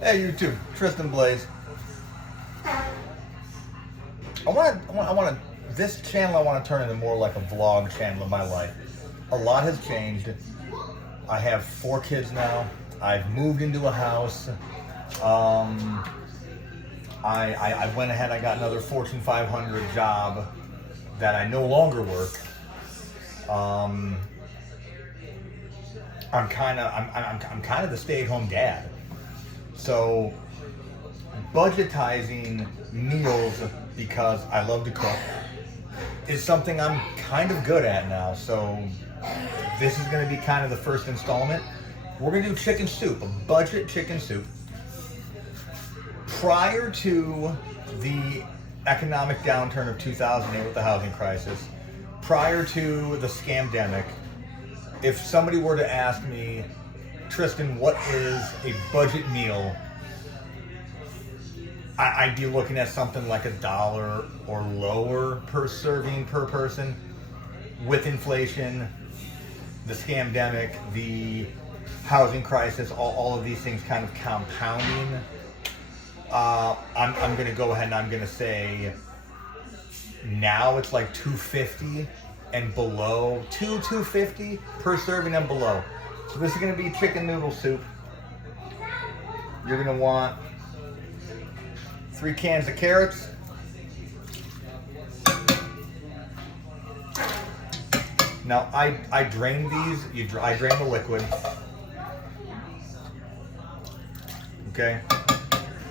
Hey, YouTube, Tristan Blaze. This channel I want to turn into more like a vlog channel of my life. A lot has changed. I have 4 kids now. I've moved into a house. I went ahead, I got another Fortune 500 job that I no longer work. I'm kind of the stay-at-home dad. So budgetizing meals, because I love to cook, is something I'm kind of good at now. So this is going to be kind of the first installment. We're going to do chicken soup, a budget chicken soup. Prior to the economic downturn of 2008 with the housing crisis, prior to the scamdemic, if somebody were to ask me, Tristan, what is a budget meal? I'd be looking at something like $1 or lower per serving per person. With inflation, the scamdemic, the housing crisis, all of these things kind of compounding, I'm going to go ahead and I'm going to say now it's like $2.50 and below, $2.50 per serving and below. So this is going to be chicken noodle soup. You're going to want 3 cans of carrots, now I drain these. I drain the liquid. Okay.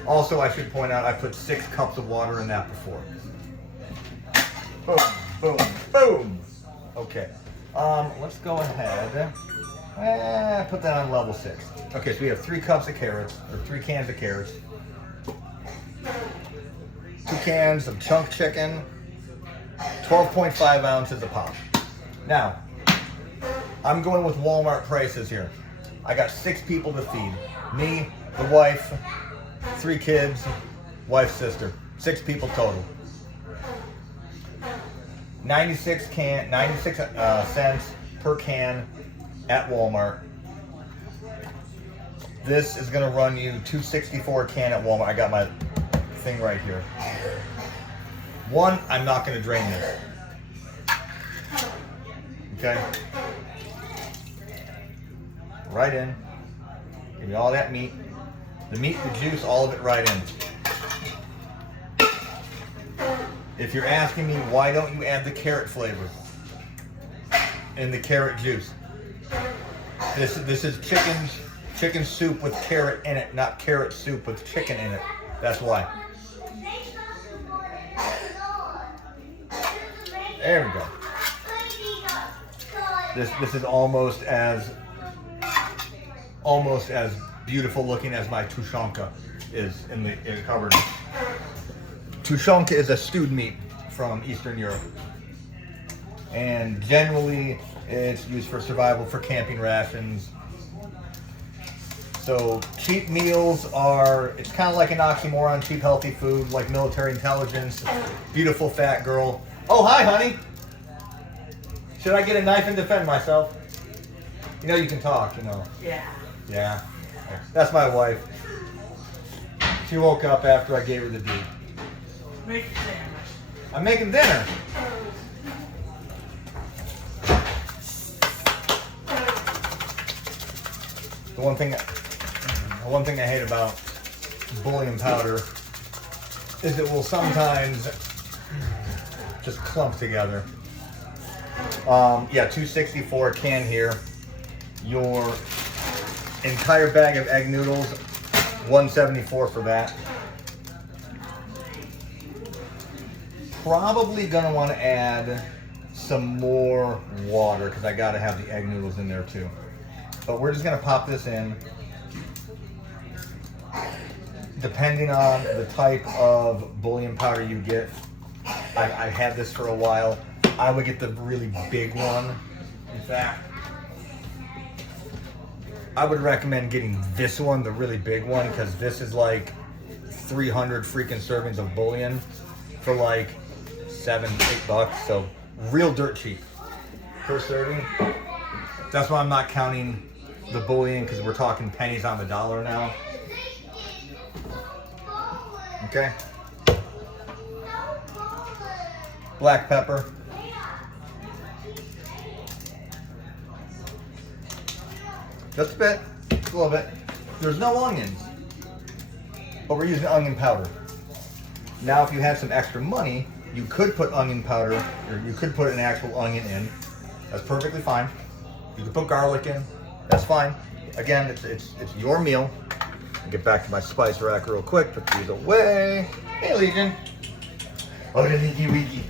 Also, I should point out I put 6 cups of water in that before. Boom, boom, boom. Okay. Let's go ahead. Put that on level 6. Okay, so we have 3 cups of carrots, or 3 cans of carrots. 2 cans of chunk chicken, 12.5 ounces a pop. Now, I'm going with Walmart prices here. I got 6 people to feed. Me, the wife, 3 kids, wife's sister. 6 people total. 96 cents per can at Walmart. This is going to run you $2.64 a can at Walmart. I got my thing right here. One, I'm not going to drain this. Okay. Right in. Give me all that meat. The meat, the juice, all of it right in. If you're asking me why don't you add the carrot flavor in the carrot juice, this is chicken soup with carrot in it, not carrot soup with chicken in it. That's why. There we go. This is almost as beautiful looking as my tushonka is in the cupboard. Tushonka is a stewed meat from Eastern Europe, and generally it's used for survival, for camping rations. So cheap meals are, it's kind of like an oxymoron, cheap healthy food, like military intelligence, beautiful fat girl. Oh, hi, honey. Should I get a knife and defend myself? You know you can talk, you know. Yeah. Yeah. That's my wife. She woke up after I gave her the deed. Make dinner. I'm making dinner. The one thing I hate about bouillon powder is it will sometimes just clump together. Yeah, $2.64 a can here. Your entire bag of egg noodles, $1.74 for that. Probably gonna want to add some more water because I gotta have the egg noodles in there too. But we're just gonna pop this in. Depending on the type of bouillon powder you get, I've had this for a while. I would get the really big one. In fact, I would recommend getting this one, the really big one, because this is like 300 freaking servings of bouillon for like $7-8. So real dirt cheap per serving. That's why I'm not counting the bouillon, because we're talking pennies on the dollar now. Okay. Black pepper. Just a bit, just a little bit. There's no onions, but we're using onion powder. Now, if you had some extra money, you could put onion powder, or you could put an actual onion in. That's perfectly fine. You could put garlic in. That's fine. Again, it's your meal. I'll get back to my spice rack real quick. Put these away. Hey, Legion. Oh, the leaky weaky.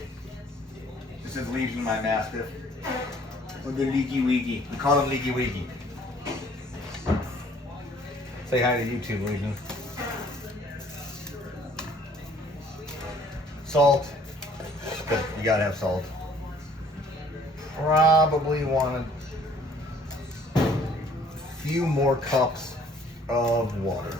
This is Legion, my mastiff. Oh, the leaky weaky. We call him leaky weaky. Say hi to YouTube, Legion. Salt. Good. You gotta have salt. Probably want a few more cups of water.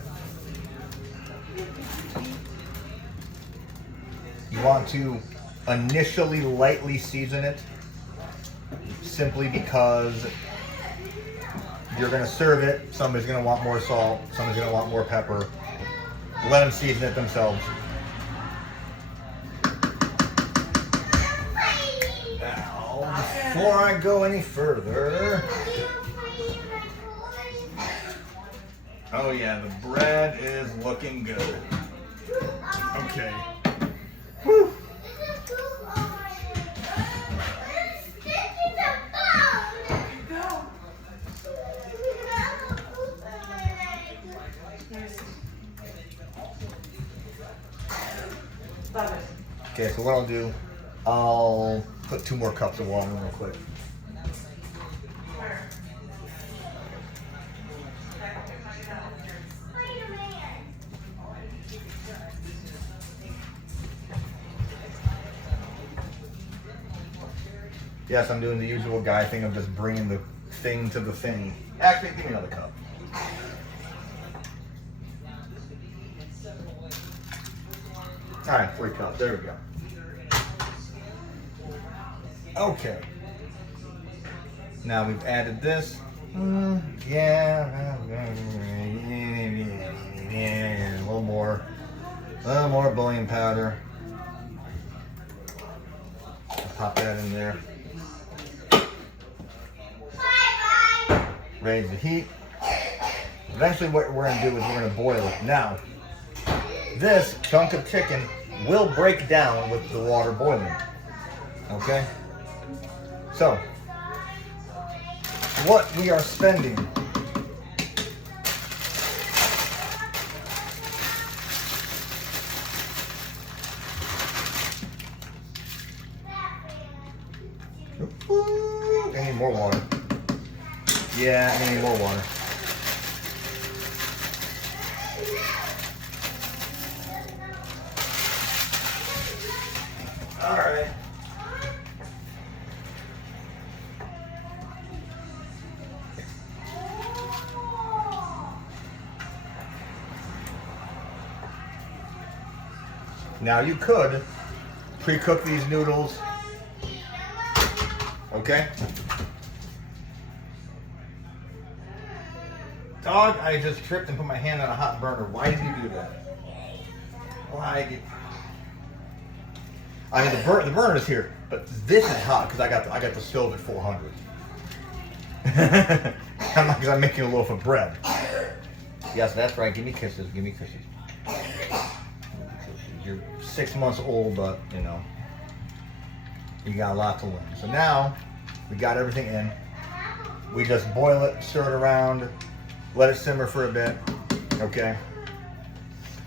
You want to initially lightly season it, simply because you're going to serve it. Somebody's going to want more salt. Somebody's going to want more pepper. Let them season it themselves. Now, before I go any further, oh yeah, the bread is looking good. Okay. Whew. Okay, so what I'll do, I'll put 2 more cups of water in real quick. Yes, I'm doing the usual guy thing of just bringing the thing to the thing. Actually, give me another cup. All right, 3 cups. There we go. Okay. Now we've added this. Yeah, a little more bouillon powder. Pop that in there. Raise the heat. Eventually what we're going to do is we're going to boil it. Now, this chunk of chicken will break down with the water boiling. Okay? So, what we are spending I need more water. Yeah, I need more water. All right. Now you could pre-cook these noodles. Okay? Dog, I just tripped and put my hand on a hot burner. Why did you do that? Why did... I mean, the burner is here, but this is hot because I got the stove at 400. Because I'm making a loaf of bread. Yes, that's right. Give me kisses. Give me kisses. You're 6 months old, but you know, you got a lot to learn. So now we got everything in. We just boil it, stir it around, let it simmer for a bit. Okay.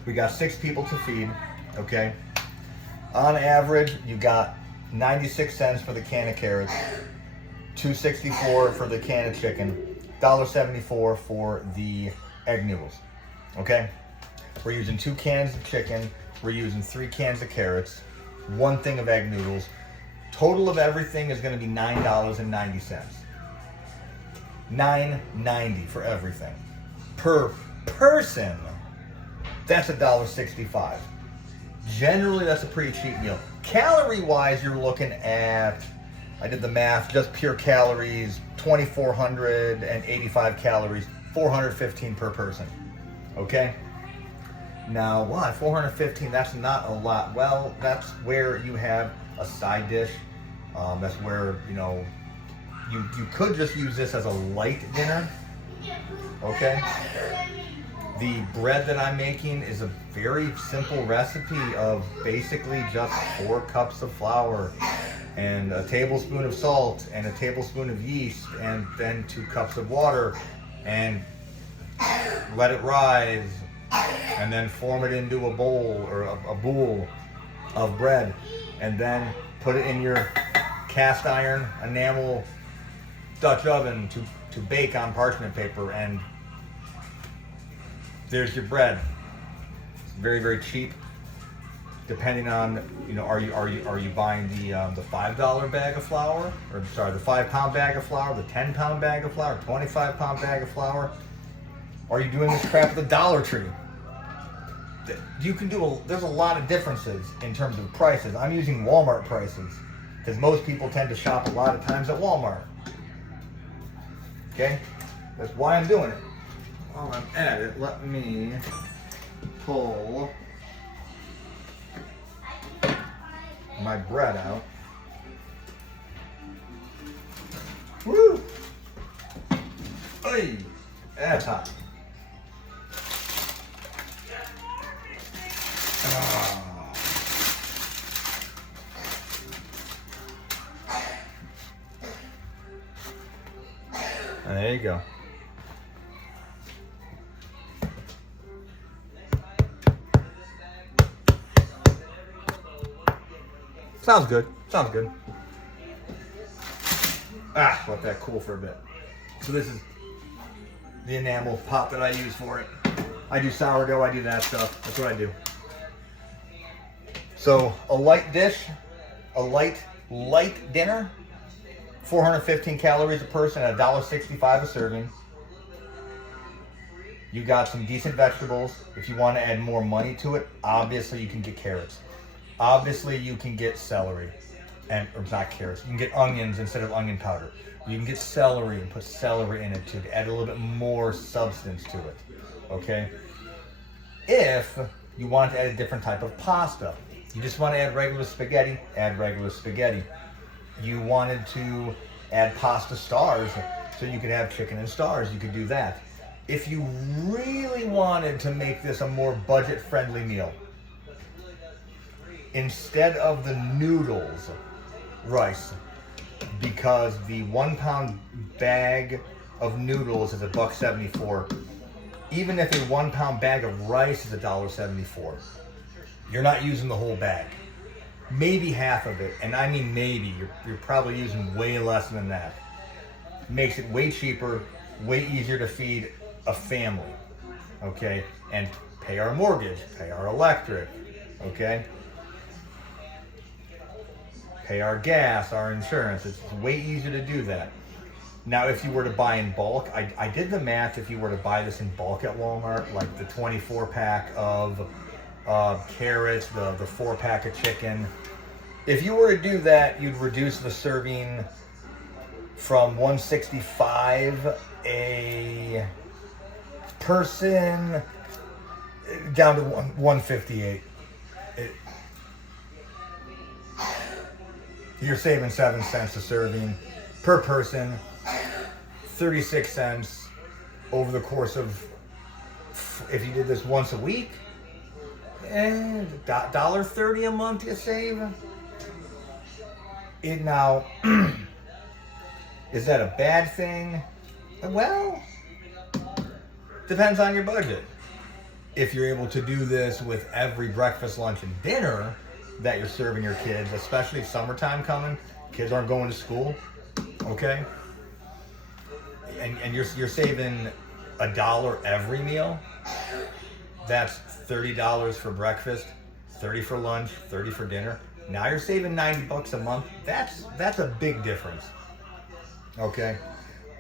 We got 6 people to feed. Okay. On average, you got 96 cents for the can of carrots, $2.64 for the can of chicken, $1.74 for the egg noodles. Okay? We're using 2 cans of chicken, we're using 3 cans of carrots, 1 thing of egg noodles. Total of everything is going to be $9.90. $9.90 for everything. Per person, that's $1.65. Generally, that's a pretty cheap meal. Calorie-wise, you're looking at, I did the math, just pure calories, 2,485 calories, 415 per person. Okay? Now, why 415? That's not a lot. Well, that's where you have a side dish. That's where, you know, you could just use this as a light dinner. Okay. The bread that I'm making is a very simple recipe of basically just 4 cups of flour and a tablespoon of salt and a tablespoon of yeast and then 2 cups of water, and let it rise, and then form it into a bowl or a bowl of bread, and then put it in your cast iron enamel Dutch oven to bake on parchment paper, and there's your bread. It's very, very cheap. Depending on, you know, are you buying the $5 bag of flour, or sorry, the 5-pound bag of flour, the 10-pound bag of flour, 25-pound bag of flour? Are you doing this crap at the Dollar Tree? You can do there's a lot of differences in terms of prices. I'm using Walmart prices because most people tend to shop a lot of times at Walmart. Okay, that's why I'm doing it. While I'm at it, let me pull my bread out. Woo! Hey, that's hot. And there you go. Sounds good. Sounds good. Let that cool for a bit. So this is the enamel pot that I use for it. I do sourdough, I do that stuff. That's what I do. So a light dish, a light dinner, 415 calories a person at $1.65 a serving. You got some decent vegetables. If you want to add more money to it, obviously you can get carrots. Obviously you can get celery, or not carrots. You can get onions instead of onion powder. You can get celery and put celery in it too to add a little bit more substance to it. Okay? If you want to add a different type of pasta, you just want to add regular spaghetti, add regular spaghetti. You wanted to add pasta stars, so you could have chicken and stars, you could do that. If you really wanted to make this a more budget-friendly meal, instead of the noodles, rice, because the 1-pound bag of noodles is $1.74. Even if a 1-pound bag of rice is $1.74, you're not using the whole bag. Maybe half of it, and I mean maybe. You're probably using way less than that. Makes it way cheaper, way easier to feed a family, okay? And pay our mortgage, pay our electric, okay? Pay our gas, our insurance. It's way easier to do that. Now, if you were to buy in bulk, I did the math. If you were to buy this in bulk at Walmart, like the 24-pack of carrots, the 4-pack of chicken, if you were to do that, you'd reduce the serving from 165 a person down to 158. You're saving 7 cents a serving per person, 36 cents over the course of, if you did this once a week, and $1.30 a month you save. It now, is that a bad thing? Well, depends on your budget. If you're able to do this with every breakfast, lunch, and dinner that you're serving your kids, especially summertime coming, kids aren't going to school, okay? And you're saving $1 every meal. That's $30 for breakfast, $30 for lunch, $30 for dinner. Now you're saving $90 a month. That's a big difference. Okay?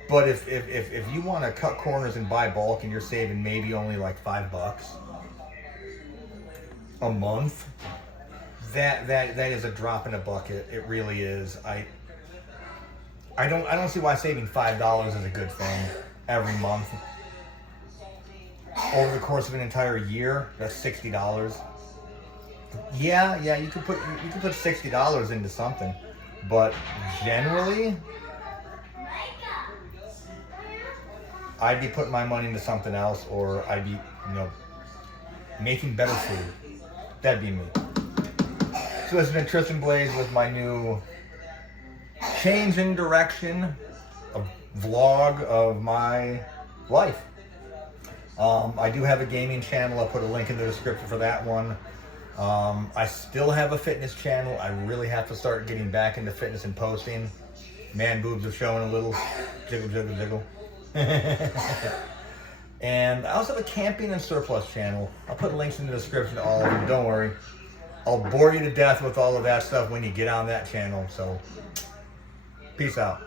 But if you want to cut corners and buy bulk and you're saving maybe only like $5 a month, that is a drop in a bucket. It really is. I don't see why saving $5 is a good thing every month. over the course of an entire year, that's $60. Yeah, you could put $60 into something, but generally, I'd be putting my money into something else, or I'd be, making better food. That'd be me. So this has been Tristan Blaze with my new change in direction, a vlog of my life. I do have a gaming channel. I'll put a link in the description for that one. I still have a fitness channel. I really have to start getting back into fitness and posting. Man boobs are showing a little. Jiggle, jiggle, jiggle. And I also have a camping and surplus channel. I'll put links in the description to all of them. Don't worry. I'll bore you to death with all of that stuff when you get on that channel. So, peace out.